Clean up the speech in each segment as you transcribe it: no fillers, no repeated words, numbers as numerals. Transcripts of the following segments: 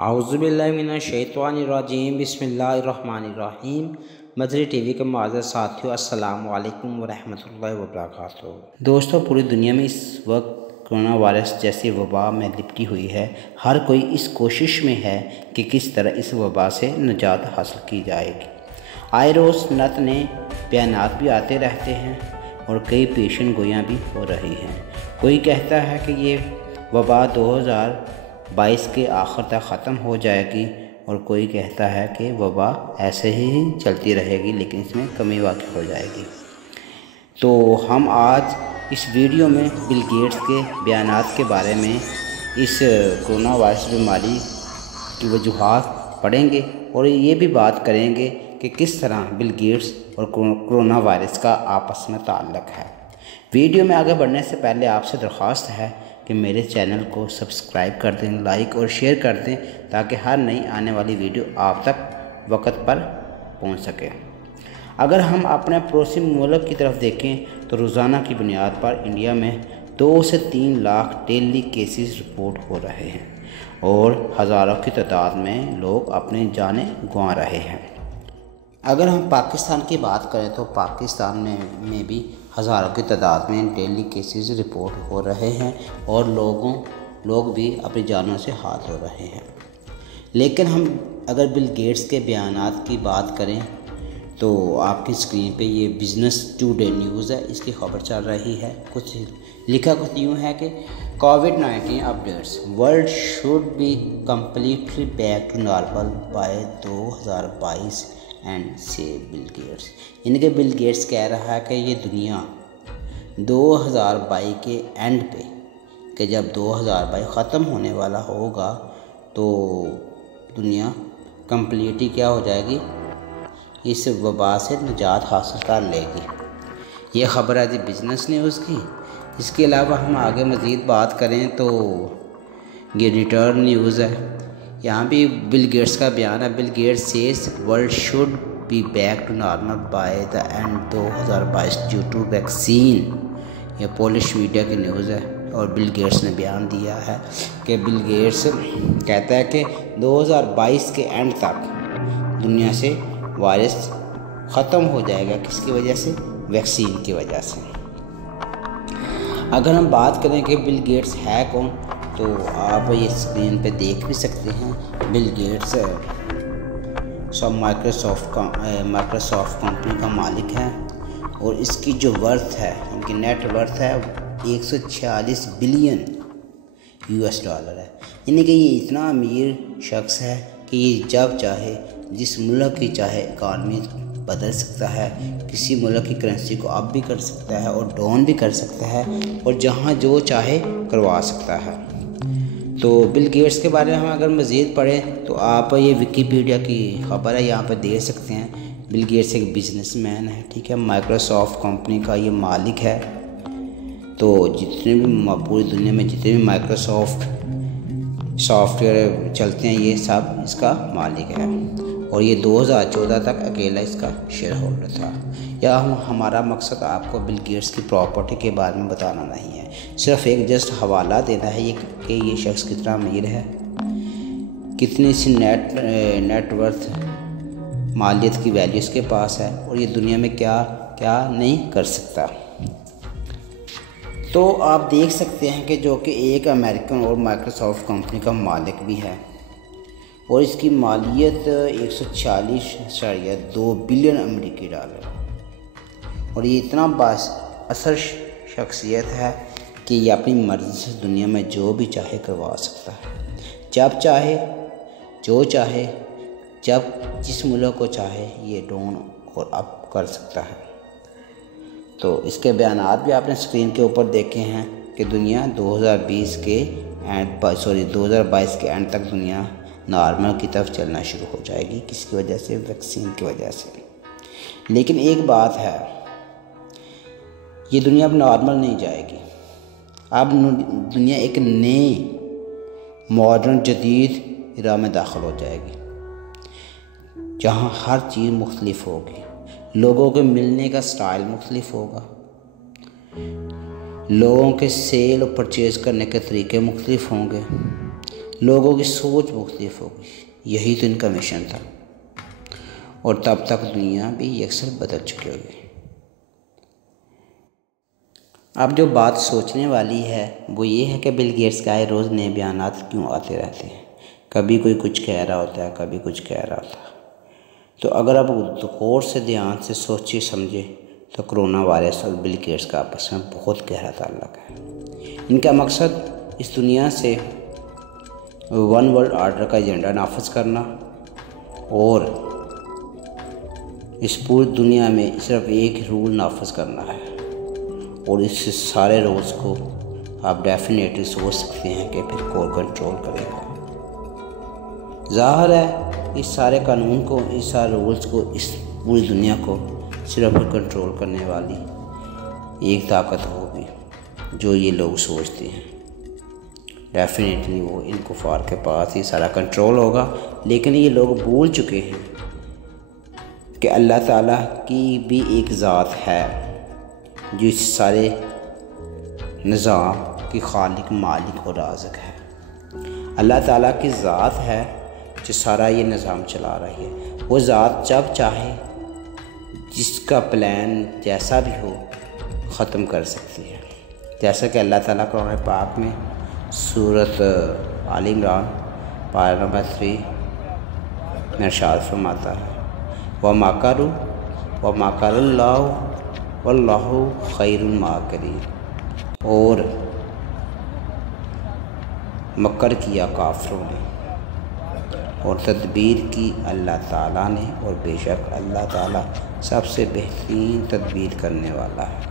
औज़ुबिल्लाहिमिनश्शैतानिर्रजीम बिस्मिल्लाहिर्रहमानिर्रहीम। मदरी टीवी के मुअज़्ज़ज़ साथियों, अस्सलामु अलैकुम वरहमतुल्लाहि वबरकातुहू। दोस्तों, पूरी दुनिया में इस वक्त कोरोना वायरस जैसी वबा में लिपटी हुई है। हर कोई इस कोशिश में है कि किस तरह इस वबा से निजात हासिल की जाएगी। आए रोज़ नत नए बयानात भी आते रहते हैं और कई पेशन गोइयाँ भी हो रही हैं। कोई कहता है कि ये वबा 2022 के आखिर तक ख़त्म हो जाएगी और कोई कहता है कि वबा ऐसे ही चलती रहेगी लेकिन इसमें कमी वाक़ई हो जाएगी। तो हम आज इस वीडियो में बिल गेट्स के बयानात के बारे में इस कोरोना वायरस बीमारी की वजूहात पढ़ेंगे और ये भी बात करेंगे कि किस तरह बिल गेट्स और कोरोना वायरस का आपस में ताल्लुक़ है। वीडियो में आगे बढ़ने से पहले आपसे दरख्वास्त है कि मेरे चैनल को सब्सक्राइब कर दें, लाइक और शेयर कर दें ताकि हर नई आने वाली वीडियो आप तक वक्त पर पहुंच सके। अगर हम अपने पड़ोसी मुल्क की तरफ देखें तो रोज़ाना की बुनियाद पर इंडिया में 2 से 3 लाख डेली केसेस रिपोर्ट हो रहे हैं और हज़ारों की तादाद में लोग अपनी जानें गंवा रहे हैं। अगर हम पाकिस्तान की बात करें तो पाकिस्तान में भी हज़ारों की तादाद में डेली केसेस रिपोर्ट हो रहे हैं और लोग भी अपनी जानों से हाथ धो रहे हैं। लेकिन हम अगर बिल गेट्स के बयानात की बात करें तो आपकी स्क्रीन पे ये बिज़नेस टुडे न्यूज़ है, इसकी खबर चल रही है। कुछ यूँ है कि कोविड-19 updates, world should be completely back to normal by 2022 and says Bill Gates. इनके बिल गेट्स कह रहा है कि ये दुनिया 2022 के एंड पे कि जब 2022 ख़त्म होने वाला होगा तो दुनिया कम्प्लीटली क्या हो जाएगी, इस वबा से निजात हासिल कर लेगी। ये ख़बर है जी बिज़नेस न्यूज़ की। इसके अलावा हम आगे मज़ीद बात करें तो ये रिटर्न न्यूज़ है। यहाँ भी बिल गेट्स का बयान है। Bill Gates says world should be back to normal by the end 2022 due to vaccine. ये पोलिश मीडिया की न्यूज़ है और बिल गेट्स ने बयान दिया है कि बिल गेट्स कहता है कि 2022 के एंड तक दुनिया से वायरस ख़त्म हो जाएगा। किसकी वजह से? वैक्सीन की वजह से। अगर हम बात करें कि बिल गेट्स है कौन तो आप ये स्क्रीन पे देख भी सकते हैं। बिल गेट्स माइक्रोसॉफ्ट कंपनी का मालिक है और इसकी जो वर्थ है, इनकी नेट वर्थ है 146 बिलियन US डॉलर है। यानी कि ये इतना अमीर शख्स है कि ये जब चाहे जिस मुल्क की चाहे इकानमी बदल सकता है, किसी मुल्क की करेंसी को अप भी कर सकता है और डाउन भी कर सकता है और जहाँ जो चाहे करवा सकता है। तो बिल गेट्स के बारे में हम अगर मज़ीद पढ़ें तो आप ये विकीपीडिया की ख़बर है, यहाँ पर देख सकते हैं। बिल गेट्स एक बिजनेसमैन है, ठीक है, माइक्रोसॉफ्ट कंपनी का ये मालिक है। तो जितने भी पूरी दुनिया में जितने भी माइक्रोसॉफ्ट सॉफ्टवेयर चलते हैं ये सब इसका मालिक है और ये 2014 तक अकेला इसका शेयर होल्डर था। या हमारा मकसद आपको बिल गेट्स की प्रॉपर्टी के बारे में बताना नहीं है, सिर्फ एक जस्ट हवाला देना है ये कि ये शख्स कितना अमीर है, कितनी सी नेटवर्थ मालियत की वैल्यू इसके पास है और ये दुनिया में क्या क्या नहीं कर सकता। तो आप देख सकते हैं कि जो कि एक अमेरिकन और माइक्रोसॉफ्ट कंपनी का मालिक भी है और इसकी मालियत 146.2 बिलियन अमेरिकी डॉलर और ये इतना बास असर शख्सियत है कि ये अपनी मर्ज़ी से दुनिया में जो भी चाहे करवा सकता है, जब चाहे जो चाहे, जब जिस मुल्क को चाहे ये डाउन और अप कर सकता है। तो इसके बयानात भी आपने स्क्रीन के ऊपर देखे हैं कि दुनिया 2022 के एंड तक दुनिया नॉर्मल की तरफ चलना शुरू हो जाएगी। किसकी वजह से? वैक्सीन की वजह से। लेकिन एक बात है, ये दुनिया अब नॉर्मल नहीं जाएगी। अब दुनिया एक नए मॉडर्न जदीद इरा में दाखिल हो जाएगी जहाँ हर चीज़ मुख्तलिफ होगी, लोगों के मिलने का स्टाइल मुख्तलिफ होगा, लोगों के सेल और परचेज़ करने के तरीके मुख्तलिफ होंगे, लोगों की सोच मुख्तलिफ होगी, यही तो इनका मिशन था। और तब तक दुनिया भी अक्सर बदल चुकी होगी। अब जो बात सोचने वाली है वो ये है कि बिल गेट्स का आए रोज़ नए बयानात क्यों आते रहते हैं। कभी कोई कुछ कह रहा होता है, कभी कुछ कह रहा होता है। तो अगर आप गौर से ध्यान से सोचिए समझे तो कोरोना वायरस और बिल गेट्स का आपस में बहुत गहरा ताल्लुक है। इनका मकसद इस दुनिया से वन वर्ल्ड ऑर्डर का एजेंडा नाफिज करना और इस पूरी दुनिया में सिर्फ एक रूल नाफिज करना है। और इस सारे रूल्स को आप डेफिनेटली सोच सकते हैं कि फिर कौन कंट्रोल करेगा। ज़ाहिर है इस सारे कानून को, इस सारे रूल्स को, इस पूरी दुनिया को सिर्फ कंट्रोल करने वाली एक ताकत होगी जो ये लोग सोचते हैं। डेफिनेटली वो इन कुफार के पास ही सारा कंट्रोल होगा। लेकिन ये लोग भूल चुके हैं कि अल्लाह ताला की भी एक ज़ात है जो इस सारे निज़ाम की खालिक, मालिक और राज़िक है। अल्लाह ताला की ज़ात है जो सारा ये निज़ाम चला रही है। वो ज़ात जब चाहे जिसका प्लान जैसा भी हो ख़त्म कर सकती है। जैसा कि अल्लाह ताला कुरान पाक में सूरत आल इमरान पारा नंबर 3 में इरशाद फरमाता है, व माकरू व माकरुल्लाहु वल्लाहु खैरुल माकिरीन। और मकर किया काफिरों ने और तदबीर की अल्लाह ताला ने, और बेशक अल्लाह ताला सबसे बेहतरीन तदबीर करने वाला है।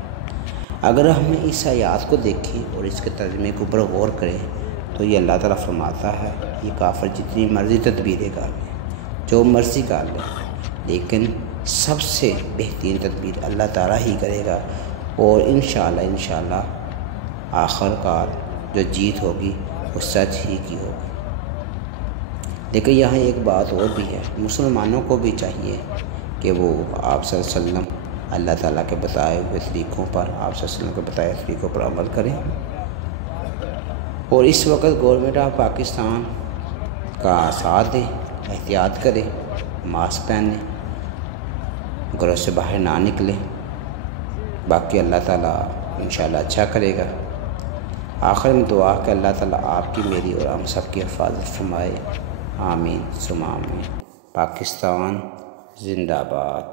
अगर हम इस आयत को देखें और इसके तर्जुमे के ऊपर गौर करें तो ये अल्लाह ताला फरमाता है ये काफिर जितनी मर्ज़ी तदबीरें कर लें, जो मर्ज़ी कर लें, लेकिन सबसे बेहतरीन तदबीर अल्लाह ताला ही करेगा। और इंशाअल्लाह आखिरकार जो जीत होगी वो सच ही की होगी। लेकिन यहाँ एक बात और भी है, मुसलमानों को भी चाहिए कि वो आप सल्लल्लाहु अलैहि वसल्लम अल्लाह ताला के बताए हुए तरीक़ों पर, आप सल्लल्लाहु अलैहि वसल्लम के बताए तरीक़ों पर अमल करें। और इस वक्त गवर्नमेंट ऑफ पाकिस्तान का साथ दें, एहतियात करें, मास्क पहनें, घरों से बाहर ना निकलें। बाकी अल्लाह ताला इंशाअल्लाह अच्छा करेगा। आखिर में दुआ कि अल्लाह ताला आपकी, मेरी और हम सब की हिफाजत फरमाए। आमीन सुमा आमीन। पाकिस्तान जिंदाबाद।